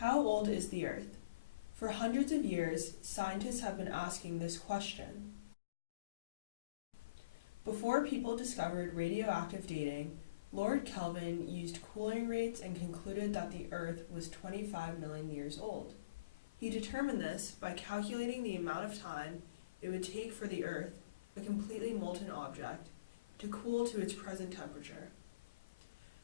How old is the Earth? For hundreds of years, scientists have been asking this question. Before people discovered radioactive dating, Lord Kelvin used cooling rates and concluded that the Earth was 25 million years old. He determined this by calculating the amount of time it would take for the Earth, a completely molten object, to cool to its present temperature.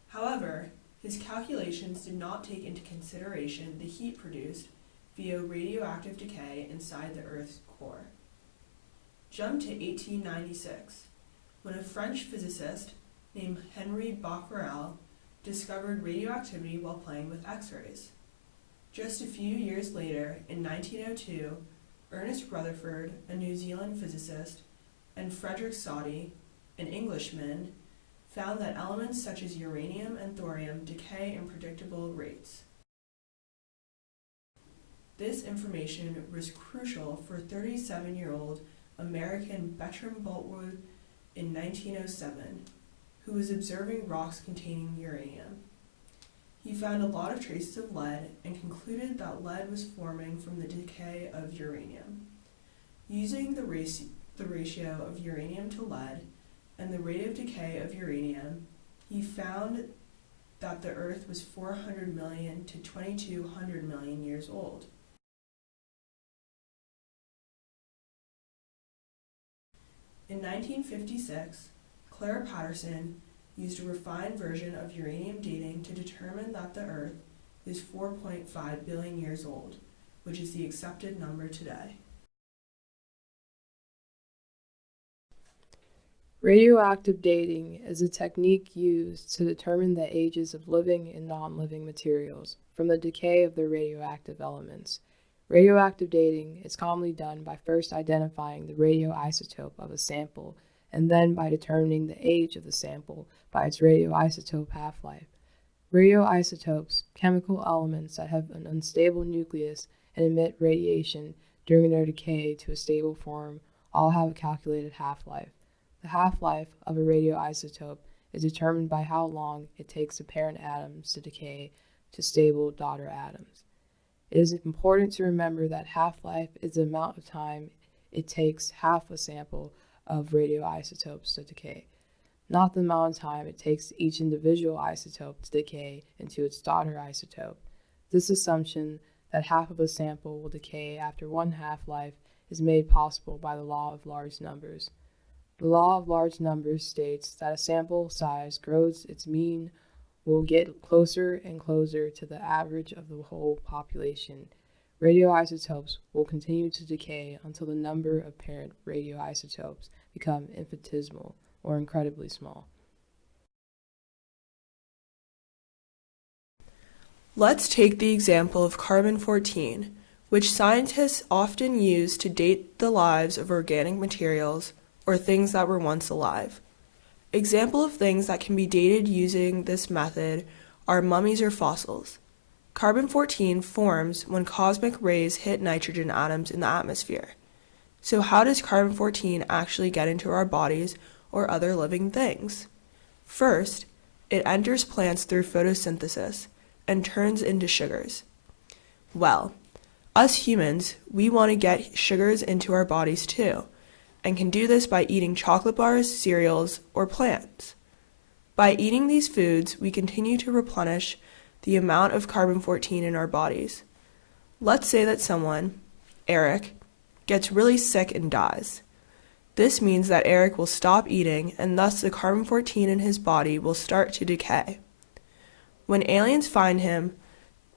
However, his calculations did not take into consideration the heat produced via radioactive decay inside the Earth's core. Jump to 1896, when a French physicist named Henri Becquerel discovered radioactivity while playing with X-rays. Just a few years later, in 1902, Ernest Rutherford, a New Zealand physicist, and Frederick Soddy, an Englishman, found that elements such as uranium and thorium decay in predictable rates. This information was crucial for 37-year-old American Bertram Boltwood in 1907, who was observing rocks containing uranium. He found a lot of traces of lead and concluded that lead was forming from the decay of uranium. Using the ratio of uranium to lead and the rate of decay of uranium, he found that the Earth was 400 million to 2,200 million years old. In 1956, Clara Patterson used a refined version of uranium dating to determine that the Earth is 4.5 billion years old, which is the accepted number today. Radioactive dating is a technique used to determine the ages of living and non-living materials from the decay of their radioactive elements. Radioactive dating is commonly done by first identifying the radioisotope of a sample and then by determining the age of the sample by its radioisotope half-life. Radioisotopes, chemical elements that have an unstable nucleus and emit radiation during their decay to a stable form, all have a calculated half-life. The half-life of a radioisotope is determined by how long it takes the parent atoms to decay to stable daughter atoms. It is important to remember that half-life is the amount of time it takes half a sample of radioisotopes to decay, not the amount of time it takes each individual isotope to decay into its daughter isotope. This assumption that half of a sample will decay after one half-life is made possible by the law of large numbers. The law of large numbers states that a sample size grows its mean will get closer and closer to the average of the whole population. Radioisotopes will continue to decay until the number of parent radioisotopes become infinitesimal or incredibly small. Let's take the example of carbon-14, which scientists often use to date the lives of organic materials or things that were once alive. Examples of things that can be dated using this method are mummies or fossils. Carbon-14 forms when cosmic rays hit nitrogen atoms in the atmosphere. So how does carbon-14 actually get into our bodies or other living things? First, it enters plants through photosynthesis and turns into sugars. Well, us humans, we want to get sugars into our bodies too, and can do this by eating chocolate bars, cereals, or plants. By eating these foods, we continue to replenish the amount of carbon-14 in our bodies. Let's say that someone, Eric, gets really sick and dies. This means that Eric will stop eating, and thus the carbon-14 in his body will start to decay. When aliens find him,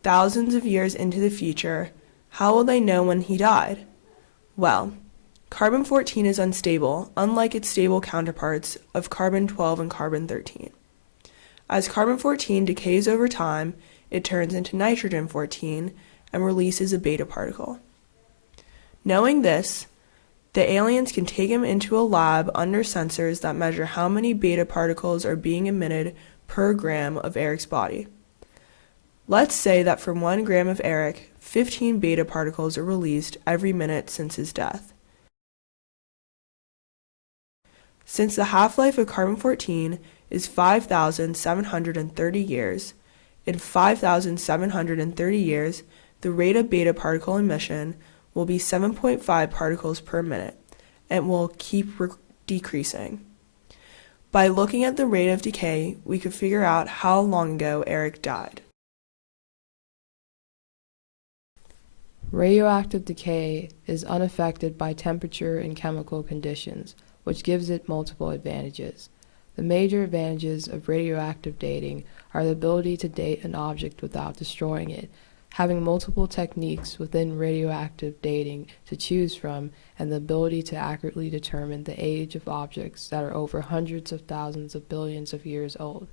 thousands of years into the future, how will they know when he died? Well, carbon-14 is unstable, unlike its stable counterparts of carbon-12 and carbon-13. As carbon-14 decays over time, it turns into nitrogen-14 and releases a beta particle. Knowing this, the aliens can take him into a lab under sensors that measure how many beta particles are being emitted per gram of Eric's body. Let's say that from 1 gram of Eric, 15 beta particles are released every minute since his death. Since the half-life of carbon-14 is 5,730 years, In 5,730 years, the rate of beta particle emission will be 7.5 particles per minute and will keep decreasing. By looking at the rate of decay, we could figure out how long ago Eric died. Radioactive decay is unaffected by temperature and chemical conditions, which gives it multiple advantages. The major advantages of radioactive dating are the ability to date an object without destroying it, having multiple techniques within radioactive dating to choose from, and the ability to accurately determine the age of objects that are over hundreds of thousands of billions of years old.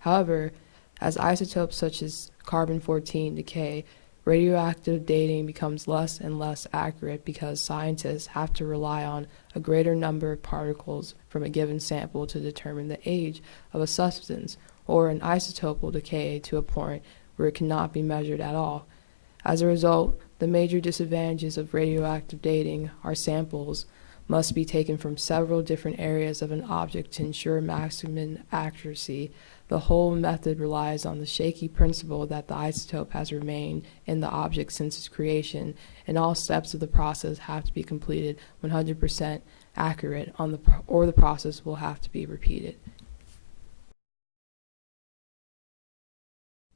However, as isotopes such as carbon-14 decay, radioactive dating becomes less and less accurate because scientists have to rely on a greater number of particles from a given sample to determine the age of a substance, or an isotope will decay to a point where it cannot be measured at all. As a result, the major disadvantages of radioactive dating are samples must be taken from several different areas of an object to ensure maximum accuracy. The whole method relies on the shaky principle that the isotope has remained in the object since its creation, and all steps of the process have to be completed 100% accurate or the process will have to be repeated.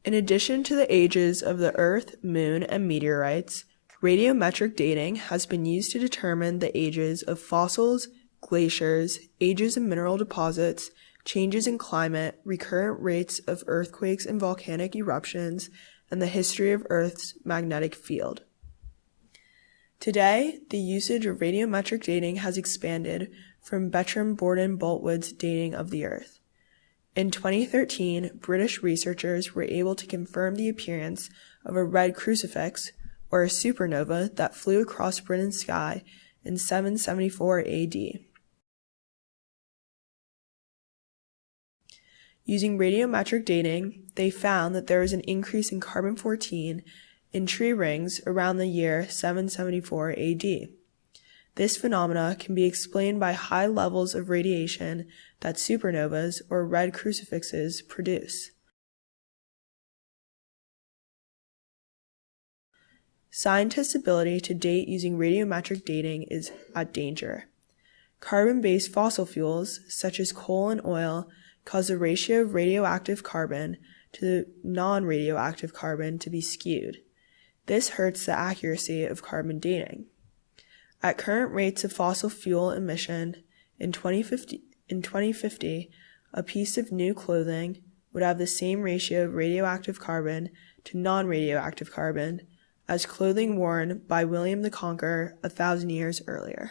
In addition to the ages of the Earth, Moon, and meteorites, radiometric dating has been used to determine the ages of fossils, glaciers, ages of mineral deposits, changes in climate, recurrent rates of earthquakes and volcanic eruptions, and the history of Earth's magnetic field. Today, the usage of radiometric dating has expanded from Bertram-Borden-Boltwood's dating of the Earth. In 2013, British researchers were able to confirm the appearance of a red crucifix, or a supernova, that flew across Britain's sky in 774 AD. Using radiometric dating, they found that there was an increase in carbon-14 in tree rings around the year 774 AD. This phenomena can be explained by high levels of radiation that supernovas, or red crucifixes, produce. Scientists' ability to date using radiometric dating is at danger. Carbon-based fossil fuels, such as coal and oil, cause the ratio of radioactive carbon to non-radioactive carbon to be skewed. This hurts the accuracy of carbon dating. At current rates of fossil fuel emission, in 2050, a piece of new clothing would have the same ratio of radioactive carbon to non-radioactive carbon as clothing worn by William the Conqueror 1,000 years earlier.